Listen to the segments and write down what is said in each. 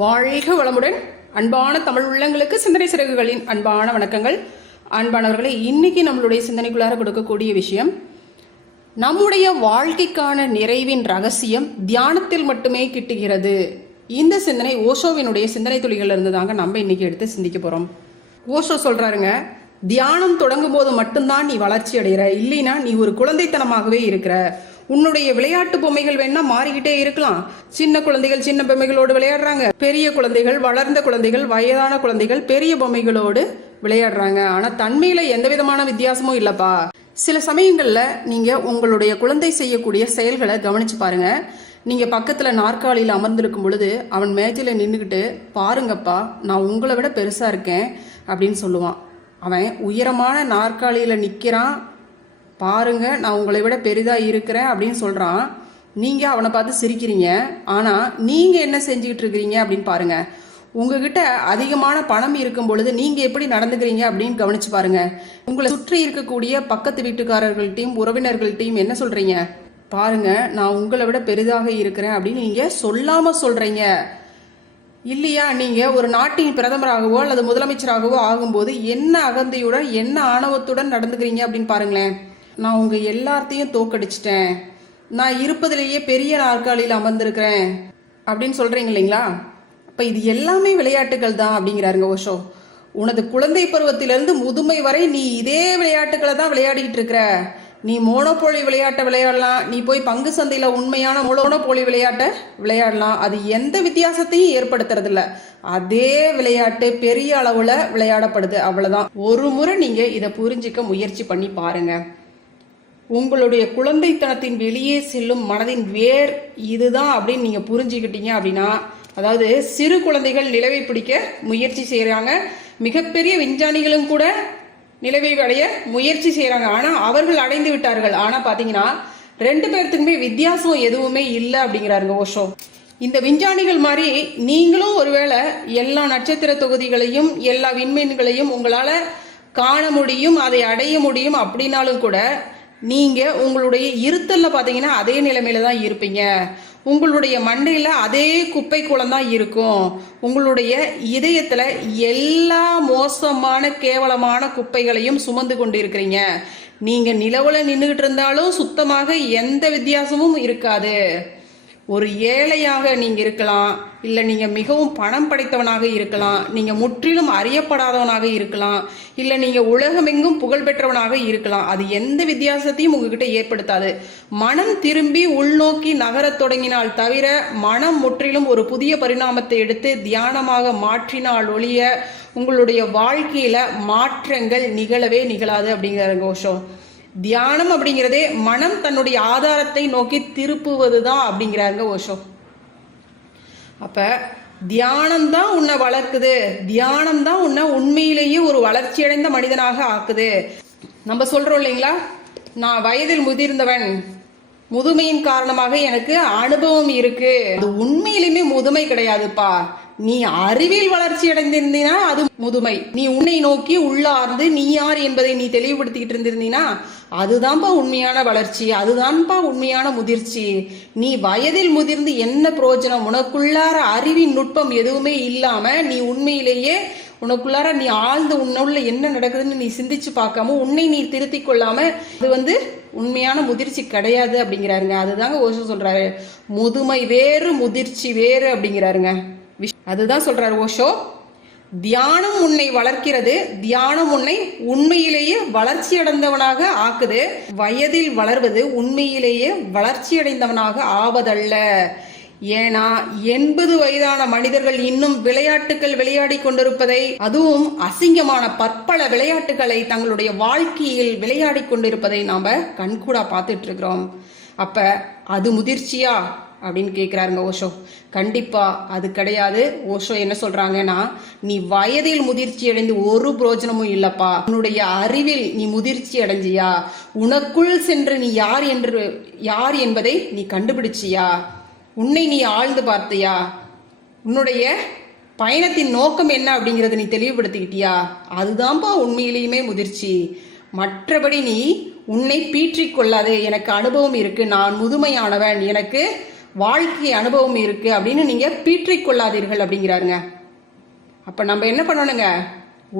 வாழ்க வளமுடன் அன்பான தமிழ் உள்ளங்களுக்கு சிந்தனை சிறகுகளின் அன்பான வணக்கங்கள். அன்பானவர்களை இன்னைக்கு நம்மளுடைய சிந்தனைக்குள்ளார கொடுக்கக்கூடிய விஷயம் நம்முடைய வாழ்க்கைக்கான நிறைவின் ரகசியம் தியானத்தில் மட்டுமே கிட்டுகிறது. இந்த சிந்தனை ஓஷோவினுடைய சிந்தனை துளிகள் இருந்து தாங்க நம்ம இன்னைக்கு எடுத்து சிந்திக்க போறோம். ஓஷோ சொல்றாருங்க தியானம் தொடங்கும் போது மட்டும்தான் நீ வளர்ச்சி அடைகிற இல்லைன்னா நீ ஒரு குழந்தைத்தனமாகவே இருக்கிற. உன்னுடைய விளையாட்டு பொம்மைகள் வேணா மாறிக்கிட்டே இருக்கலாம். சின்ன குழந்தைகள் சின்ன பொம்மைகளோடு விளையாடுறாங்க. பெரிய குழந்தைகள் வளர்ந்த குழந்தைகள் வயதான குழந்தைகள் பெரிய பொம்மைகளோடு விளையாடுறாங்க. ஆனா தன்மையில எந்த விதமான வித்தியாசமும் இல்லப்பா. சில சமயங்கள்ல நீங்க உங்களுடைய குழந்தை செய்யக்கூடிய செயல்களை கவனிச்சு பாருங்க. நீங்க பக்கத்துல நாற்காலியில் அமர்ந்திருக்கும் பொழுது அவன் மேஜையில் நின்றுக்கிட்டு பாருங்கப்பா நான் உங்களை விட பெருசா இருக்கேன் அப்படின்னு சொல்லுவான். அவன் உயரமான நாற்காலியில் நிற்கிறான் பாருங்க நான் உங்களை விட பெரிதா இருக்கிறேன் அப்படின்னு சொல்றான். நீங்க அவனை பார்த்து சிரிக்கிறீங்க. ஆனா நீங்க என்ன செஞ்சுக்கிட்டு இருக்கிறீங்க அப்படின்னு பாருங்க. உங்ககிட்ட அதிகமான பணம் இருக்கும் பொழுது நீங்க எப்படி நடந்துக்கிறீங்க அப்படின்னு கவனிச்சு பாருங்க. உங்களை சுற்றி இருக்கக்கூடிய பக்கத்து வீட்டுக்காரர்கள்ட்டையும் உறவினர்கள்ட்டையும் என்ன சொல்றீங்க? பாருங்க நான் உங்களை விட பெரிதாக இருக்கிறேன் அப்படின்னு நீங்க சொல்லாம சொல்றீங்க. இல்லையா நீங்க ஒரு நாட்டின் பிரதமராகவோ அல்லது முதலமைச்சராகவோ ஆகும்போது என்ன அகந்தையுடன் என்ன ஆணவத்துடன் நடந்துக்கிறீங்க அப்படின்னு பாருங்களேன். நான் உங்க எல்லாத்தையும் தோக்கடிச்சிட்டேன். நான் இருப்பதிலேயே பெரிய நாற்காலியில் அமர்ந்திருக்கிறேன். அப்படின்னு சொல்றீங்க இல்லைங்களா? அப்ப இது எல்லாமே விளையாட்டுகள் தான் அப்படிங்கிறாருங்க ஓஷோ. உனது குழந்தை பருவத்திலிருந்து முதுமை வரை நீ இதே விளையாட்டுகளை தான் விளையாடிக்கிட்டு இருக்கிற. நீ மோனோபோலி விளையாட்டை விளையாடலாம். நீ போய் பங்கு சந்தையில உண்மையான மோனோபோலி விளையாட்டை விளையாடலாம். அது எந்த வித்தியாசத்தையும் ஏற்படுத்துறது இல்ல அதே விளையாட்டு பெரிய அளவுல விளையாடப்படுது. அவ்வளவுதான். ஒரு முறை நீங்க இதை புரிஞ்சுக்க முயற்சி பண்ணி பாருங்க. உங்களுடைய குழந்தைத்தனத்தின் வெளியே செல்லும் மனதின் வேர் இதுதான் அப்படின்னு நீங்க புரிஞ்சுக்கிட்டீங்க அப்படின்னா அதாவது சிறு குழந்தைகள் நிலவை பிடிக்க முயற்சி செய்கிறாங்க மிகப்பெரிய விஞ்ஞானிகளும் கூட நிலவை அடைய முயற்சி செய்கிறாங்க ஆனால் அவர்கள் அடைந்து விட்டார்கள். ஆனால் பார்த்தீங்கன்னா ரெண்டு பேர்த்துக்குமே வித்தியாசம் எதுவுமே இல்லை அப்படிங்கிறாருங்க ஓஷோ. இந்த விஞ்ஞானிகள் மாதிரி நீங்களும் ஒருவேளை எல்லா நட்சத்திர தொகுதிகளையும் எல்லா விண்மீன்களையும் உங்களால் காண முடியும் அதை அடைய முடியும் அப்படின்னாலும் கூட நீங்க உங்களுடைய இருத்தல்ல பாத்தீங்கன்னா அதே நிலைமையில தான் இருப்பீங்க. உங்களுடைய மண்டையில அதே குப்பை குளம் தான் இருக்கும். உங்களுடைய இதயத்துல எல்லா மோசமான கேவலமான குப்பைகளையும் சுமந்து கொண்டு இருக்கிறீங்க நீங்க நிலவுல நின்றுகிட்டு இருந்தாலும் சுத்தமாக எந்த வித்தியாசமும் இருக்காது. ஒரு ஏழையாக நீங்க இருக்கலாம். இல்லை நீங்கள் மிகவும் பணம் படைத்தவனாக இருக்கலாம். நீங்கள் முற்றிலும் அறியப்படாதவனாக இருக்கலாம். இல்லை நீங்கள் உலகமெங்கும் புகழ் பெற்றவனாக இருக்கலாம். அது எந்த வித்தியாசத்தையும் உங்ககிட்ட ஏற்படுத்தாது. மனம் திரும்பி உள்நோக்கி நகரத் தொடங்கினால் தவிர மனம் முற்றிலும் ஒரு புதிய பரிணாமத்தை எடுத்து தியானமாக மாற்றினால் ஒழிய உங்களுடைய வாழ்க்கையில் மாற்றங்கள் நிகழவே நிகழாது அப்படிங்கிற கோஷம். தியானம் அப்படிங்கிறதே மனம் தன்னுடைய ஆதாரத்தை நோக்கி திருப்புவது தான் அப்படிங்கிறாங்க ஓஷோ அப்ப தியானம் தான் உன்னை வளர்க்குது. தியானம் தான் உன்னை உண்மையிலேயே ஒரு வளர்ச்சியடைந்த மனிதனாக ஆக்குது. நம்ம சொல்றோம் இல்லைங்களா? நான் வயதில் முதிர்ந்தவன். முதுமையின் காரணமாக எனக்கு அனுபவம் இருக்கு. அது உண்மையிலுமே முதுமை கிடையாதுப்பா. நீ அறிவியல் வளர்ச்சி அடைந்திருந்தீனா அது முதுமை. நீ உன்னை நோக்கி உள்ளார்ந்து நீ யார் என்பதை நீ தெளிவுபடுத்திக்கிட்டு இருந்திருந்தீனா அதுதான்ப்பா உண்மையான வளர்ச்சி அதுதான்ப்பா உண்மையான முதிர்ச்சி. நீ வயதில் முதிர்ந்து என்ன பிரயோஜனம் உனக்குள்ளார அறிவின் நுட்பம் எதுவுமே இல்லாம நீ உண்மையிலேயே உனக்குள்ளார நீ ஆழ்ந்து உன்னுள்ள என்ன நடக்குதுன்னு நீ சிந்திச்சு பார்க்காம உன்னை நீ திருத்தி கொள்ளாம இது வந்து உண்மையான முதிர்ச்சி கிடையாது அப்படிங்கிறாருங்க. அதுதாங்க ஓஷோ சொல்றாரு. முதுமை வேறு முதிர்ச்சி வேறு அப்படிங்கிறாருங்க. அதுதான் சொல்றாரு ஓஷோ. தியானம் உன்னை வளர்க்கிறது. தியானம் உன்னை உண்மையிலேயே வளர்ச்சி அடைந்தவனாக ஆக்குது. வயதில் வளர்வது உண்மையிலேயே வளர்ச்சி அடைந்தவனாக ஆவதல்ல. ஏன்னா எண்பது வயதான மனிதர்கள் இன்னும் விளையாட்டுகள் விளையாடி கொண்டிருப்பதை அதுவும் அசிங்கமான பற்பல விளையாட்டுகளை தங்களுடைய வாழ்க்கையில் விளையாடி கொண்டிருப்பதை நாம கண்கூடா பார்த்துட்டு இருக்கிறோம். அப்ப அது முதிர்ச்சியா? அப்படின்னு கேட்குறாருங்க ஓஷோ. கண்டிப்பாக அது கிடையாது. ஓஷோ என்ன சொல்கிறாங்கன்னா நீ வயதில் முதிர்ச்சி அடைந்து ஒரு பிரோஜனமும் இல்லைப்பா. உன்னுடைய அறிவில் நீ முதிர்ச்சி அடைஞ்சியா? உனக்குள் சென்று நீ யார் என்று யார் என்பதை நீ கண்டுபிடிச்சியா? உன்னை நீ ஆழ்ந்து பார்த்தியா? உன்னுடைய பயணத்தின் நோக்கம் என்ன அப்படிங்கிறத நீ தெளிவுபடுத்திக்கிட்டியா? அதுதான்ப்பா உண்மையிலேயுமே முதிர்ச்சி. மற்றபடி நீ உன்னை பீற்றிக் கொள்ளாதே. எனக்கு அனுபவம் இருக்கு. நான் முதுமையானவன். எனக்கு வாழ்க்கை அனுபவம் இருக்கு அப்படின்னு நீங்க பீற்றிக்கொள்ளாதீர்கள் அப்படிங்கிறாருங்க. அப்ப நம்ம என்ன பண்ணணுங்க?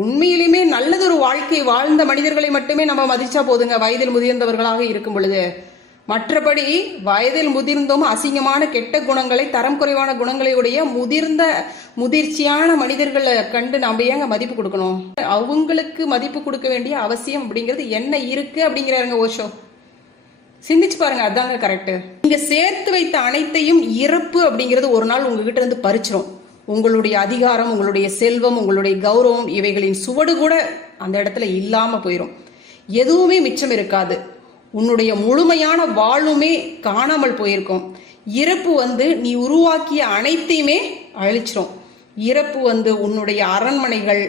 உண்மையிலுமே நல்லதொரு வாழ்க்கை வாழ்ந்த மனிதர்களை மட்டுமே நம்ம மதிச்சா போதுங்க வயதில் முதிர்ந்தவர்களாக இருக்கும் பொழுது. மற்றபடி வயதில் முதிர்ந்தும் அசிங்கமான கெட்ட குணங்களை தரம் குறைவான குணங்களை உடைய முதிர்ந்த முதிர்ச்சியான மனிதர்களை கண்டு நாம் ஏங்க மதிப்பு கொடுக்கணும்? அவங்களுக்கு மதிப்பு கொடுக்க வேண்டிய அவசியம் அப்படிங்கிறது என்ன இருக்கு அப்படிங்கிறாருங்க ஓஷோ. சிந்திச்சு பாருங்க அதாங்க கரெக்டு நீங்க சேர்த்து வைத்த அனைத்தையும் இறப்பு அப்படிங்கிறது ஒரு நாள் உங்ககிட்ட இருந்து பறிச்சிரும். உங்களுடைய அதிகாரம் உங்களுடைய செல்வம் உங்களுடைய கௌரவம் இவைகளின் சுவடு கூட அந்த இடத்துல இல்லாம போயிடும் எதுவுமே மிச்சம் இருக்காது. உன்னுடைய முழுமையான வாழ்வுமே காணாமல் போயிருக்கும். இறப்பு வந்து நீ உருவாக்கிய அனைத்தையுமே அழிச்சிரும். இறப்பு வந்து உன்னுடைய அரண்மனைகள்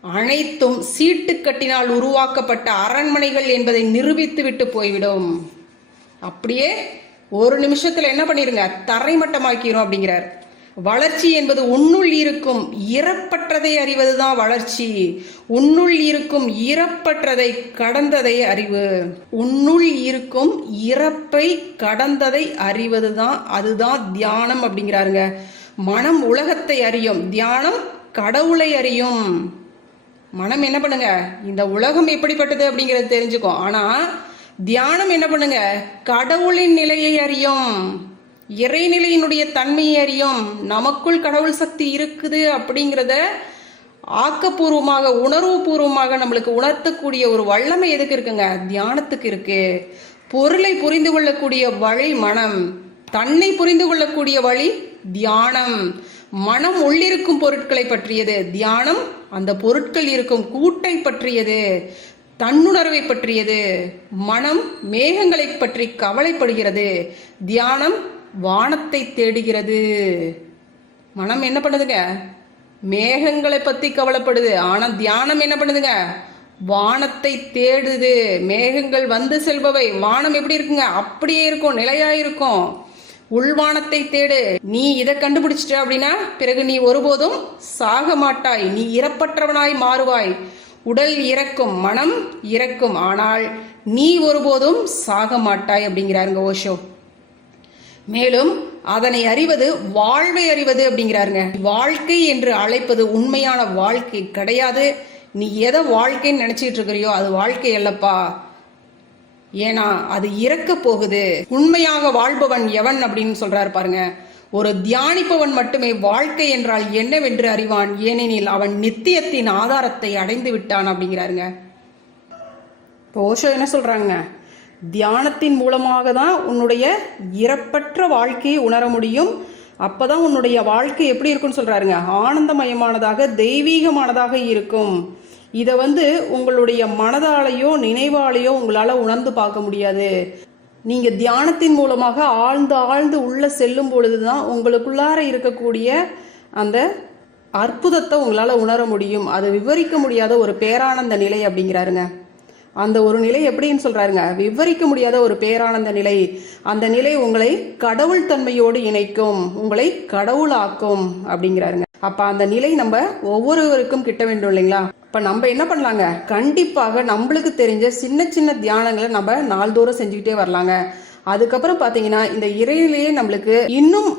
அனைத்தும் சீட்டு கட்டினால் உருவாக்கப்பட்ட அரண்மனைகள் என்பதை நிரூபித்து விட்டு போய்விடும். அப்படியே ஒரு நிமிஷத்துல என்ன பண்ணிருங்க? தரைமட்டமாக்கிறோம் அப்படிங்கிறார். வளர்ச்சி என்பது உன்னுள் இருக்கும் இறப்பற்றதை அறிவதுதான் வளர்ச்சி. உன்னுள் இருக்கும் இறப்பற்றதை கடந்ததை அறிவு. உன்னுள் இருக்கும் இறப்பை கடந்ததை அறிவதுதான் அதுதான் தியானம் அப்படிங்கிறாருங்க. மனம் உலகத்தை அறியும். தியானம் கடவுளை அறியும். மனம் என்ன பண்ணுங்க? இந்த உலகம் எப்படிப்பட்டது அப்படிங்கறது தெரிஞ்சுக்கும். ஆனா தியானம் என்ன பண்ணுங்க? கடவுளின் நிலையை அறியும். இறைநிலையினுடைய தன்மையை அறியும். நமக்குள் கடவுள் சக்தி இருக்குது அப்படிங்கிறத ஆக்கப்பூர்வமாக உணர்வுபூர்வமாக நம்மளுக்கு உணர்த்தக்கூடிய ஒரு வல்லமை எதுக்கு இருக்குங்க? தியானத்துக்கு இருக்கு. பொருளை புரிந்து கொள்ளக்கூடிய வழி மனம். தன்னை புரிந்து கொள்ளக்கூடிய வழி தியானம். மனம் உள்ளிருக்கும் பொருட்களை பற்றியது. தியானம் அந்த பொருட்கள் இருக்கும் கூட்டை பற்றியது. தன்னுணர்வை பற்றியது மனம் மேகங்களை பற்றி கவலைப்படுகிறது தியானம் வானத்தை தேடுகிறது. மனம் என்ன பண்ணுதுங்க? மேகங்களை பற்றி கவலைப்படுது ஆனா தியானம் என்ன பண்ணுதுங்க? வானத்தை தேடுது மேகங்கள் வந்து செல்பவை வானம் எப்படி இருக்குங்க? அப்படியே இருக்கும் நிலையா இருக்கும். உள்வானத்தை தேடு. நீ இதை கண்டுபிடிச்சிட்ட அப்படின்னா பிறகு நீ ஒருபோதும் சாக மாட்டாய் நீ இறப்பற்றவனாய் மாறுவாய். உடல் இறக்கும் மனம் இறக்கும் ஆனால் நீ ஒருபோதும் சாக மாட்டாய் அப்படிங்கிறாருங்க ஓஷோ. மேலும் அதனை அறிவது வாழ்வை அறிவது அப்படிங்கிறாருங்க. வாழ்க்கை என்று அழைப்பது உண்மையான வாழ்க்கை கிடையாது. நீ எதை வாழ்க்கைன்னு நினைச்சிட்டு இருக்கிறியோ அது வாழ்க்கை அல்லப்பா. ஏன்னா அது இறக்க போகுது. உண்மையாக வாழ்பவன் எவன் அப்படின்னு சொல்றாரு பாருங்க. ஒரு தியானிப்பவன் மட்டுமே வாழ்க்கை என்றால் என்னவென்று அறிவான். ஏனெனில் அவன் நித்தியத்தின் ஆதாரத்தை அடைந்து விட்டான் அப்படிங்கிறாருங்க. போஷோ ஓஷோ என்ன சொல்றாங்க? தியானத்தின் மூலமாக தான் உன்னுடைய இறப்பற்ற வாழ்க்கையை உணர முடியும். அப்பதான் உன்னுடைய வாழ்க்கை எப்படி இருக்கும்னு சொல்றாருங்க. ஆனந்தமயமானதாக தெய்வீகமானதாக இருக்கும். இதை வந்து உங்களுடைய மனதாலேயோ நினைவாலேயோ உங்களால் உணர்ந்து பார்க்க முடியாது. நீங்க தியானத்தின் மூலமாக ஆழ்ந்து ஆழ்ந்து உள்ள செல்லும் பொழுதுதான் உங்களுக்குள்ளார இருக்கக்கூடிய அந்த அற்புதத்தை உங்களால உணர முடியும். அதை விவரிக்க முடியாத ஒரு பேரானந்த நிலை அப்படிங்கிறாருங்க. அந்த ஒரு நிலை எப்படின்னு சொல்றாருங்க. விவரிக்க முடியாத ஒரு பேரானந்த நிலை. அந்த நிலை உங்களை கடவுள் தன்மையோடு இணைக்கும். உங்களை கடவுளாக்கும் அப்படிங்கிறாருங்க. அப்போ அந்த நிலை நம்ம ஒவ்வொருவருக்கும் கிட்ட வேண்டும் இல்லைங்களா? இப்போ நம்ம என்ன பண்ணலாங்க? கண்டிப்பாக நம்மளுக்கு தெரிஞ்ச சின்ன சின்ன தியானங்களை நம்ம நாள்தோறும் செஞ்சுக்கிட்டே வரலாங்க. அதுக்கப்புறம் பார்த்தீங்கன்னா இந்த இறையிலேயே நம்மளுக்கு இன்னும்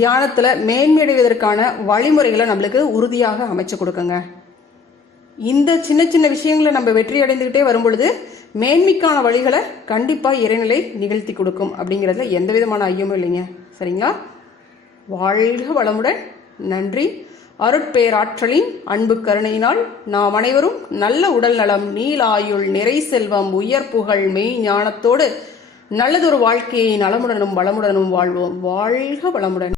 தியானத்தில் மேன்மையடைவதற்கான வழிமுறைகளை நம்மளுக்கு உறுதியாக அமைச்சு கொடுக்குங்க. இந்த சின்ன சின்ன விஷயங்களை நம்ம வெற்றி அடைந்துக்கிட்டே வரும்பொழுது மேன்மைக்கான வழிகளை கண்டிப்பாக இறைநிலை நிகழ்த்தி கொடுக்கும் அப்படிங்கிறதுல எந்த விதமான ஐயமும் இல்லைங்க. சரிங்களா? வாழ்க வளமுடன். நன்றி. அருட்பேராற்றலின் அன்பு கருணையினால் நாம் அனைவரும் நல்ல உடல் நலம் நீலாயுள் நிறை செல்வம் உயர் புகழ் மெய் ஞானத்தோடு நல்லதொரு வாழ்க்கையை நலமுடனும் வளமுடனும் வாழ்வோம். வாழ்க வளமுடன்.